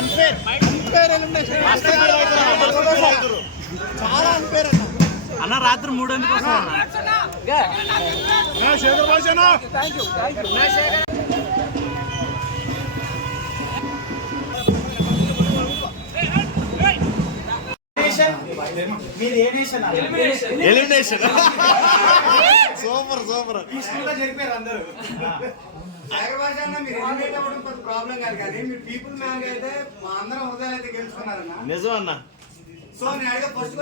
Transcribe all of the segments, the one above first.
unfair elimination చాలా unfair అన్న రాత్రి 3 ఎందుకు ఎలిమినేషన్ సూపర్ సూపర్ జరిపారు అందరూ ప్రాబ్లం కాదు కానీ మీరు పీపుల్ మ్యాన్ అయితే మా అందరం హృదయాలు అయితే గెలుచుకున్నారన్న నిజం అన్న సో నేను అడిగే ఫస్ట్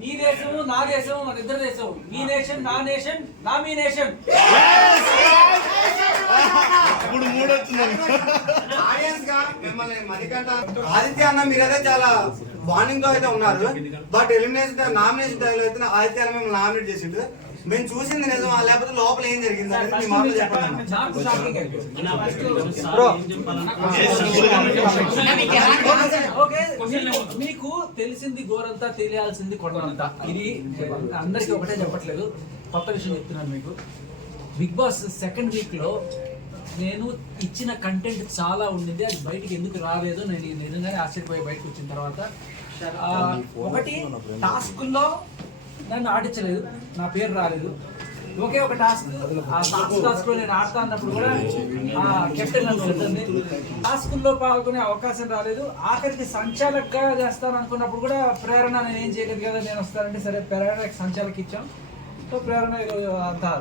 మీ దేశము నా దేశము మన ఇద్దరు దేశం మీ నేషన్ నా నేషన్ నామినేషన్ ఇప్పుడు 3 వచ్చిందండి ఆడియన్స్ గా మిమ్మల్ని మరికంట ఆదిత్య అన్న మీరైతే చాలా బాండింగ్ తో అయితే ఉన్నారు బట్ ఎలిమినేషన్ నామినేషన్ టైంలో అయితే ఆదిత్య అన్న మిమ్మల్ని నామినేట్ చేసిండు మేము చూసింది నిజం లేకపోతే లోపల ఏం జరిగింది అనేది మీ మాటలు చెప్పండి మీకు తెలిసింది గోరంతా తెలియాల్సింది కొండంతా ఇది అందరికి ఒకటే చెప్పట్లేదు కొత్త విషయం చెప్తున్నాను మీకు బిగ్ బాస్ సెకండ్ వీక్ లో నేను ఇచ్చిన కంటెంట్ చాలా ఉండింది అది బయటికి ఎందుకు రాలేదు నేను నిజంగానే ఆశ్చర్యపోయి బయటకు వచ్చిన తర్వాత ఒకటి టాస్కుల్లో నన్ను ఆడించలేదు నా పేరు రాలేదు ఒకే ఒక టాస్క్ టాస్క్ లో నేను ఆడతా అన్నప్పుడు కూడా కెప్టెన్ నన్ను ఉంటుంది టాస్కుల్లో పాల్గొనే అవకాశం రాలేదు ఆఖరికి సంచాలకుగా చేస్తాను అనుకున్నప్పుడు కూడా ప్రేరణ నేను ఏం చేయలేదు కదా నేను వస్తానంటే సరే ప్రేరణకి సంచాలకి ఇచ్చాం సో ప్రేరణ అంతా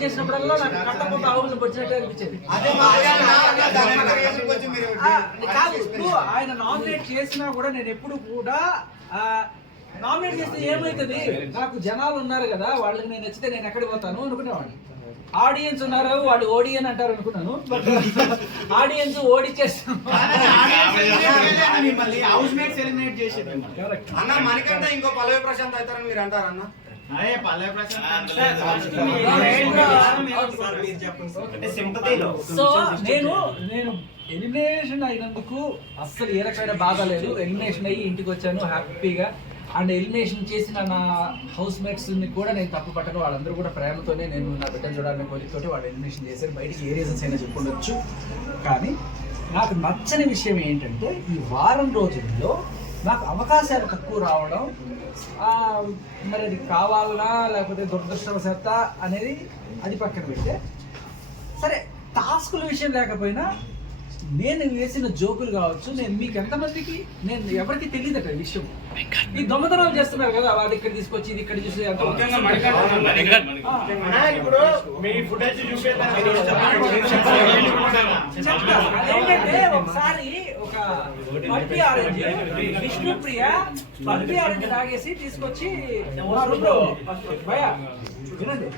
చేసినప్పుడల్లా నాకు కట్టకుండా ఆవులు వచ్చినట్టు అనిపించేది ఆయన నామినేట్ చేసినా కూడా నేను ఎప్పుడు కూడా నామినేట్ చేస్తే ఏమవుతుంది నాకు జనాలు ఉన్నారు కదా వాళ్ళకి నేను నచ్చితే నేను ఎక్కడికి పోతాను అనుకునేవాడిని ఆడియన్స్ ఉన్నారు వాళ్ళు ఓడియన్ అంటారు అనుకున్నాను ఆడియన్స్ ఓడిచేస్తాను అన్న మనకంటే ఇంకో పల్లవి ప్రశాంత్ అవుతారని మీరు అంటారన్న సో నేను ఎలిమినేషన్ అయినందుకు అస్సలు ఏ రకమైన బాధ లేదు ఎలిమినేషన్ అయ్యి ఇంటికి వచ్చాను హ్యాపీగా అండ్ ఎలిమినేషన్ చేసిన నా హౌస్ మేట్స్ ని కూడా నేను తప్పు పట్టను వాళ్ళందరూ కూడా ప్రేమతోనే నేను నా బిడ్డను చూడాలని కోరికతోటి వాళ్ళు ఎలిమినేషన్ చేశారు బయటికి ఏ రీజన్స్ అయినా చెప్పుండొచ్చు కానీ నాకు నచ్చని విషయం ఏంటంటే ఈ వారం రోజుల్లో నాకు అవకాశాలు తక్కువ రావడం మరి అది కావాలనా లేకపోతే దురదృష్టవశాత్త అనేది అది పక్కన పెడితే సరే టాస్కుల విషయం లేకపోయినా నేను వేసిన జోకులు కావచ్చు నేను మీకు ఎంతమందికి నేను ఎవరికి తెలియదట విషయం ఈ దొంగతనాలు చేస్తున్నారు కదా వాళ్ళు ఇక్కడ తీసుకొచ్చి ఇది ఇక్కడ చూసి ఏంటంటే ఒకసారి ఒక Pulpy orange Vishnupriya Pulpy orange తాగేసి తీసుకొచ్చి వినండి